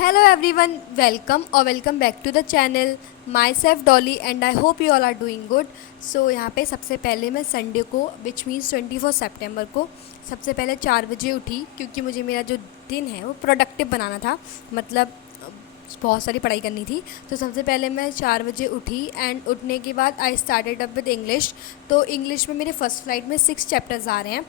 Hello everyone, welcome back to the channel. Myself Dolly and I hope you all are doing good. So यहाँ पे सबसे पहले मैं Sunday को which means 24 सितंबर को सबसे पहले 4 बजे उठी क्योंकि मुझे मेरा जो दिन है वो प्रोडक्टिव बनाना था। मतलब बहुत सारी पढ़ाई करनी थी। तो सबसे पहले मैं 4 बजे उठी एंड उठने के बाद I started up with English. तो इंग्लिश में मेरे फर्स्ट फ्लाइट में 6 चैप्टर्स आ रहे हैं।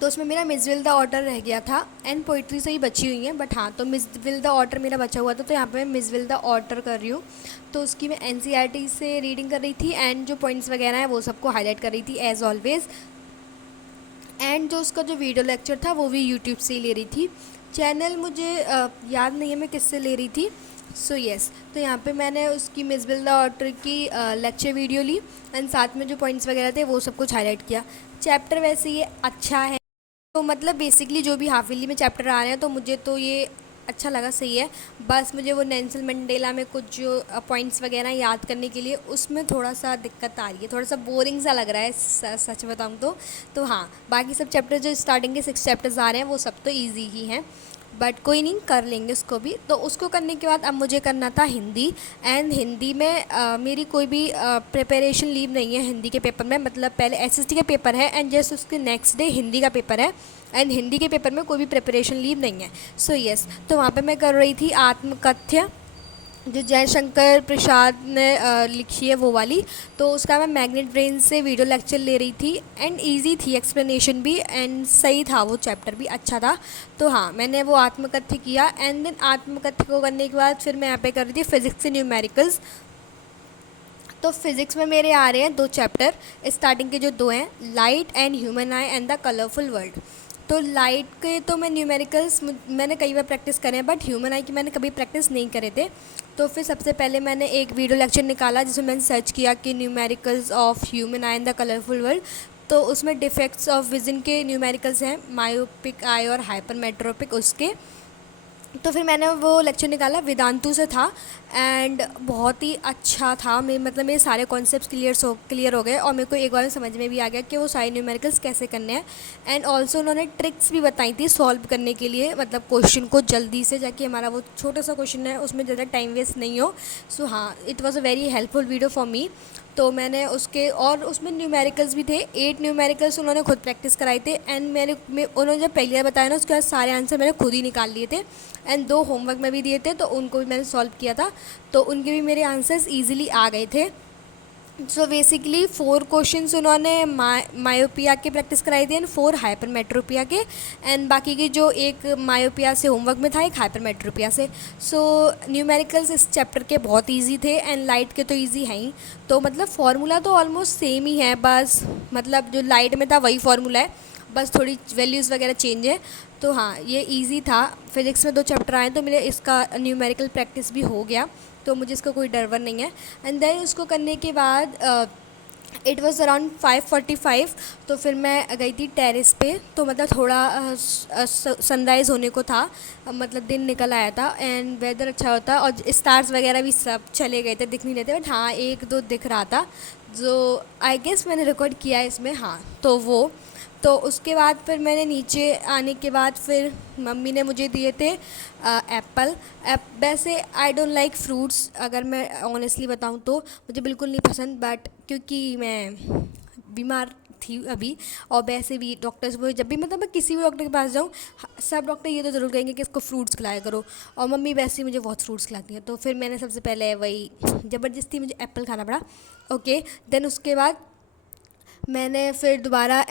तो उसमें मेरा मिस विल द ऑर्डर रह गया था एंड पोइट्री से ही बची हुई हैं, बट हाँ, तो मिस विल द ऑर्डर मेरा बचा हुआ था। तो यहाँ पे मैं मिस विल द ऑर्डर कर रही हूँ। तो उसकी मैं एनसीईआरटी से रीडिंग कर रही थी एंड जो पॉइंट्स वगैरह हैं वो सबको हाईलाइट कर रही थी एज ऑलवेज। एंड जो उसका जो वीडियो लेक्चर था वो भी यूट्यूब से ही ले रही थी। चैनल मुझे याद नहीं है मैं किससे ले रही थी। सो येस, तो यहाँ पे मैंने उसकी मिस विल द ऑर्डर की लेक्चर वीडियो ली एंड साथ में जो पॉइंट्स वगैरह थे वो सब कुछ हाईलाइट किया। चैप्टर वैसे ये अच्छा है। तो मतलब बेसिकली जो भी हाफ ईयरली में चैप्टर आ रहे हैं तो मुझे तो ये अच्छा लगा, सही है। बस मुझे वो नेल्सन मंडेला में कुछ जो पॉइंट्स वगैरह याद करने के लिए उसमें थोड़ा सा दिक्कत आ रही है, थोड़ा सा बोरिंग सा लग रहा है सच बताऊँ तो हाँ, बाकी सब चैप्टर जो स्टार्टिंग के 6 चैप्टर्स आ रहे हैं वो सब तो ईजी ही हैं, बट कोई नहीं, कर लेंगे उसको भी। तो उसको करने के बाद अब मुझे करना था हिंदी। एंड हिंदी में मेरी कोई भी प्रिपरेशन लीव नहीं है हिंदी के पेपर में। मतलब पहले एसएसटी का पेपर है एंड जस्ट उसके नेक्स्ट डे हिंदी का पेपर है एंड हिंदी के पेपर में कोई भी प्रिपरेशन लीव नहीं है। सो येस, तो वहाँ पे मैं कर रही थी आत्मकथ्य, जो जयशंकर प्रसाद ने लिखी है वो वाली। तो उसका मैं मैग्नेट ब्रेन से वीडियो लेक्चर ले रही थी एंड इजी थी एक्सप्लेनेशन भी एंड सही था, वो चैप्टर भी अच्छा था। तो हाँ, मैंने वो आत्मकथ्य किया एंड देन आत्मकथ्य को करने के बाद फिर मैं यहाँ पे कर रही थी फिज़िक्स से न्यूमेरिकल्स। तो फिज़िक्स में मेरे आ रहे हैं 2 चैप्टर, स्टार्टिंग के जो 2 हैं, light and human I and the colourful world. तो लाइट के तो मैं न्यूमेरिकल्स मैंने कई बार प्रैक्टिस करे हैं, बट ह्यूमन आई की मैंने कभी प्रैक्टिस नहीं करे थे। तो फिर सबसे पहले मैंने एक वीडियो लेक्चर निकाला जिसमें मैंने सर्च किया कि numericals of human I and the colourful world. तो उसमें डिफेक्ट्स ऑफ विजन के न्यूमेरिकल्स हैं, मायोपिक आई और हाइपरमेट्रोपिक उसके। तो फिर मैंने वो लेक्चर निकाला, वेदांतु से था एंड बहुत ही अच्छा था। मतलब मेरे सारे कॉन्सेप्ट्स क्लियर हो गए और मेरे को एक बार में समझ में भी आ गया कि वो सारे न्यूमेरिकल्स कैसे करने हैं। एंड ऑल्सो उन्होंने ट्रिक्स भी बताई थी सॉल्व करने के लिए, मतलब क्वेश्चन को जल्दी से जाके, हमारा वो छोटा सा क्वेश्चन है उसमें ज़्यादा टाइम वेस्ट नहीं हो। सो हाँ, it was a very helpful video for me. तो मैंने उसके और उसमें न्यूमेरिकल्स भी थे, 8 न्यूमेरिकल्स उन्होंने खुद प्रैक्टिस कराए थे एंड उन्होंने जब पहली बार बताया ना उसके बाद सारे आंसर मैंने खुद ही निकाल लिए थे एंड 2 होमवर्क में भी दिए थे तो उनको भी मैंने सॉल्व किया था। तो उनके भी मेरे आंसर्स ईजिली आ गए थे। सो बेसिकली 4 क्वेश्चंस उन्होंने मायोपिया के प्रैक्टिस कराई थी एंड 4 हाइपरमेट्रोपिया के, एंड बाकी की जो एक मायोपिया से होमवर्क में था, एक हाइपरमेट्रोपिया से। सो न्यूमेरिकल्स इस चैप्टर के बहुत इजी थे एंड लाइट के तो इजी हैं ही। तो मतलब फार्मूला तो ऑलमोस्ट सेम ही है, बस मतलब जो लाइट में था वही फार्मूला है, बस थोड़ी वैल्यूज़ वगैरह चेंज है। तो हाँ, ये इजी था। फिज़िक्स में 2 चैप्टर आए तो मेरे इसका न्यूमेरिकल प्रैक्टिस भी हो गया, तो मुझे इसका कोई डर वर नहीं है। एंड देन उसको करने के बाद इट वॉज़ अराउंड 5:45। तो फिर मैं गई थी टेरेस पे। तो मतलब थोड़ा सनराइज़ होने को था, मतलब दिन निकल आया था एंड वेदर अच्छा होता और स्टार्स वगैरह भी सब चले गए थे, दिख नहीं रहे थे, बट हाँ 1-2 दिख रहा था जो आई गेस मैंने रिकॉर्ड किया है इसमें। हाँ, तो वो तो उसके बाद फिर मैंने नीचे आने के बाद फिर मम्मी ने मुझे दिए थे एप्पल। वैसे आई डोंट लाइक फ्रूट्स, अगर मैं ऑनेस्टली बताऊं तो मुझे बिल्कुल नहीं पसंद, बट क्योंकि मैं बीमार थी अभी और वैसे भी डॉक्टर्स को जब भी मतलब मैं किसी भी डॉक्टर के पास जाऊँ, सब डॉक्टर ये तो ज़रूर कहेंगे कि इसको फ्रूट्स खिलाया करो, और मम्मी वैसे ही मुझे बहुत फ्रूट्स खिलाती हैं। तो फिर मैंने सबसे पहले वही ज़बरदस्ती मुझे एप्पल खाना पड़ा। ओके, देन उसके बाद मैंने फिर दोबारा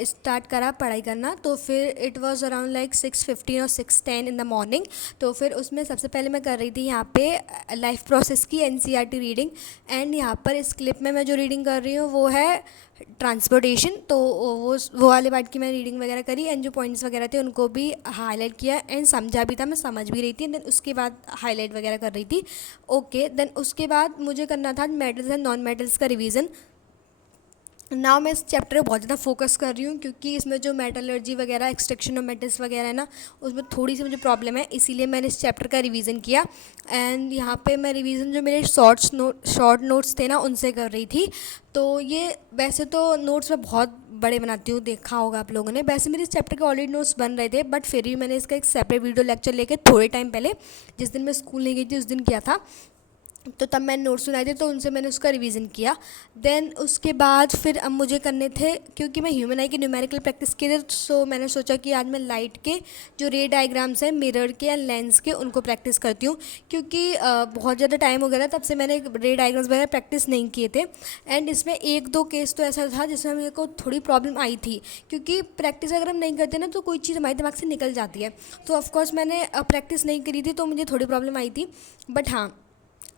स्टार्ट करा पढ़ाई करना। तो फिर इट वाज अराउंड लाइक 6:15 और 6:10 इन द मॉर्निंग। तो फिर उसमें सबसे पहले मैं कर रही थी यहाँ पे लाइफ प्रोसेस की एनसीईआरटी रीडिंग। एंड यहाँ पर इस क्लिप में मैं जो रीडिंग कर रही हूँ वो है ट्रांसपोर्टेशन। तो वो वाले पार्ट की मैं रीडिंग वगैरह करी एंड जो पॉइंट्स वगैरह थे उनको भी हाईलाइट किया एंड समझा भी था, मैं समझ भी रही थी। देन उसके बाद हाईलाइट वगैरह कर रही थी। ओके, देन उसके बाद मुझे करना था मेटल्स एंड नॉन मेटल्स का रिवीजन। नाउ मैं इस चैप्टर पर बहुत ज़्यादा फोकस कर रही हूँ क्योंकि इसमें जो मेटलर्जी वगैरह, एक्सट्रैक्शन ऑफ मेटल्स वगैरह है ना, उसमें थोड़ी सी मुझे प्रॉब्लम है, इसीलिए मैंने इस चैप्टर का रिवीजन किया। एंड यहाँ पे मैं रिवीजन जो मेरे शॉर्ट नोट्स थे ना उनसे कर रही थी। तो ये वैसे तो नोट्स में बहुत बड़े बनाती हूँ, देखा होगा आप लोगों ने। वैसे मेरे इस चैप्टर के ऑलरेडी नोट्स बन रहे थे, बट फिर भी मैंने इसका एक सेपरेट वीडियो लेक्चर लेके थोड़े टाइम पहले, जिस दिन मैं स्कूल नहीं गई थी उस दिन किया था, तो तब मैंने नोट्स सुनाए थे, तो उनसे मैंने उसका रिवीजन किया। देन उसके बाद फिर अब मुझे करने थे, क्योंकि मैं ह्यूमन आई के न्यूमेरिकल प्रैक्टिस किए थे, सो मैंने सोचा कि आज मैं लाइट के जो रे डायग्राम्स हैं मिरर के या लेंस के, उनको प्रैक्टिस करती हूँ, क्योंकि बहुत ज़्यादा टाइम हो गया था, तब से मैंने रे डायग्राम्स वगैरह प्रैक्टिस नहीं किए थे। एंड इसमें एक दो केस तो ऐसा था जिसमें मेरे को थोड़ी प्रॉब्लम आई थी, क्योंकि प्रैक्टिस अगर हम नहीं करते ना तो कोई चीज़ हमारे दिमाग से निकल जाती है। तो ऑफकोर्स मैंने प्रैक्टिस नहीं करी थी, तो मुझे थोड़ी प्रॉब्लम आई थी, बट हाँ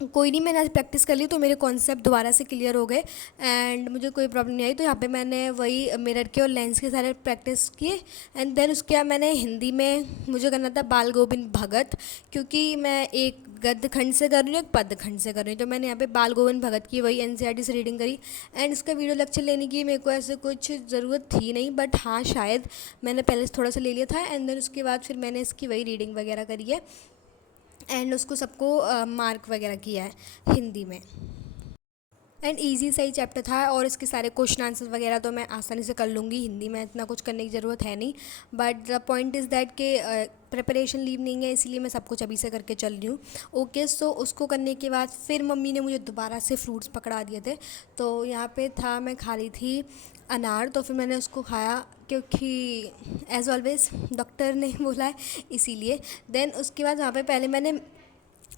कोई नहीं, मैंने आज प्रैक्टिस कर ली तो मेरे कॉन्सेप्ट दोबारा से क्लियर हो गए एंड मुझे कोई प्रॉब्लम नहीं आई। तो यहाँ पे मैंने वही मिरर के और लेंस के सारे प्रैक्टिस किए। एंड देन उसके बाद मैंने हिंदी में मुझे करना था बाल गोविंद भगत, क्योंकि मैं एक गद्य खंड से कर रही हूँ, एक पद्य खंड से कर रही हूँ, तो मैंने यहाँ पे बाल गोविंद भगत की वही एनसीईआरटी से रीडिंग करी। एंड उसका वीडियो लेक्चर लेने की मेरे को ऐसे कुछ ज़रूरत थी नहीं, बट हाँ शायद मैंने पहले से थोड़ा सा ले लिया था। एंड देन उसके बाद फिर मैंने इसकी वही रीडिंग वगैरह करी है एंड उसको सबको मार्क वगैरह किया है हिंदी में। एंड ईजी सा ही चैप्टर था और इसके सारे क्वेश्चन आंसर वगैरह तो मैं आसानी से कर लूँगी, हिंदी में इतना कुछ करने की ज़रूरत है नहीं। But the point is that के प्रिपरेशन लीव नहीं है, इसीलिए मैं सब कुछ अभी से करके चल रही हूँ। ओके, सो उसको करने के बाद फिर मम्मी ने मुझे दोबारा से फ्रूट्स पकड़ा दिए थे। तो यहाँ पे था, मैं खा रही थी अनार, तो फिर मैंने उसको खाया, क्योंकि एज़ ऑलवेज़ डॉक्टर ने बोला है इसीलिए। देन उसके बाद वहाँ पे पहले मैंने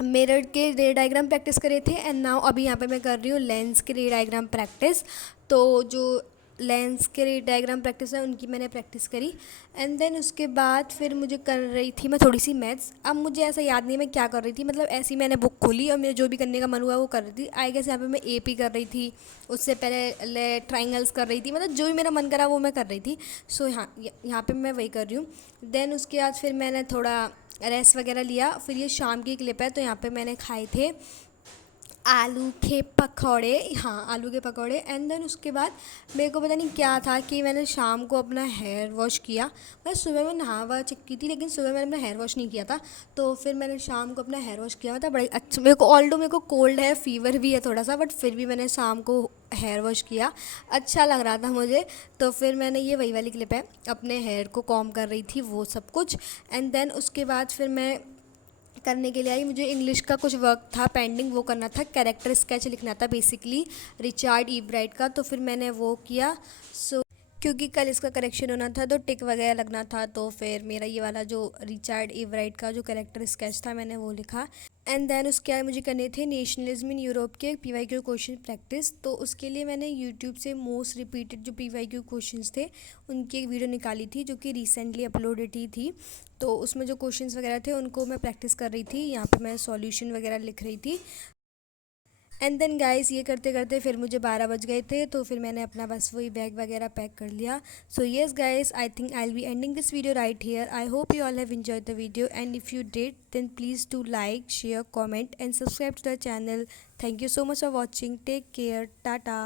मिरर के रे डायग्राम प्रैक्टिस करे थे एंड नाउ अभी यहाँ पे मैं कर रही हूँ लेंस के रे डायग्राम प्रैक्टिस। तो जो लेंस के रे डायग्राम प्रैक्टिस है उनकी मैंने प्रैक्टिस करी। एंड देन उसके बाद फिर मुझे कर रही थी मैं थोड़ी सी मैथ्स। अब मुझे ऐसा याद नहीं मैं क्या कर रही थी, मतलब ऐसी मैंने बुक खोली और मेरे जो भी करने का मन हुआ वो कर रही थी। आई गेस यहाँ पे मैं एपी कर रही थी, उससे पहले ट्राइंगल्स कर रही थी, मतलब जो भी मेरा मन करा वो मैं कर रही थी। सो यहाँ पे मैं वही कर रही हूँ। देन उसके बाद फिर मैंने थोड़ा रेस्ट वगैरह लिया। फिर ये शाम की क्लिप है, तो यहाँ पे मैंने खाए थे आलू के पकौड़े, हाँ आलू के पकौड़े। एंड देन उसके बाद मेरे को पता नहीं क्या था कि मैंने शाम को अपना हेयर वॉश किया। मैं सुबह में नहा वहा की थी, लेकिन सुबह मैंने अपना हेयर वॉश नहीं किया था, तो फिर मैंने शाम को अपना हेयर वॉश किया। मतलब बड़ी अच्छा, मेरे को कोल्ड है, फीवर भी है थोड़ा सा, बट फिर भी मैंने शाम को हेयर वॉश किया, अच्छा लग रहा था मुझे। तो फिर मैंने ये वही वाली क्लिप है, अपने हेयर को कॉम्ब कर रही थी वो सब कुछ। एंड देन उसके बाद फिर मैं करने के लिए आई, मुझे इंग्लिश का कुछ वर्क था पेंडिंग, वो करना था, कैरेक्टर स्केच लिखना था बेसिकली रिचर्ड ई ब्राइट का, तो फिर मैंने वो किया। सो क्योंकि कल इसका करेक्शन होना था तो टिक वगैरह लगना था, तो फिर मेरा ये वाला जो रिचर्ड ई ब्राइट का जो कैरेक्टर स्केच था मैंने वो लिखा। एंड देन उसके बाद मुझे करने थे नेशनलिज्म इन यूरोप के पीवाईक्यू क्वेश्चन प्रैक्टिस। तो उसके लिए मैंने यूट्यूब से मोस्ट रिपीटेड जो पीवाईक्यू क्वेश्चंस थे उनकी एक वीडियो निकाली थी, जो कि रिसेंटली अपलोडेड ही थी। तो उसमें जो क्वेश्चंस वगैरह थे उनको मैं प्रैक्टिस कर रही थी, यहाँ पे मैं सॉल्यूशन वगैरह लिख रही थी। एंड देन गाइस ये करते करते फिर मुझे 12 बज गए थे, तो फिर मैंने अपना बस वही बैग वगैरह पैक कर लिया। So yes guys, I think I will be ending this video right here. I hope you all have enjoyed the video and if you did then please do like, share, comment and subscribe to the channel. Thank you so much for watching. Take care. Tata.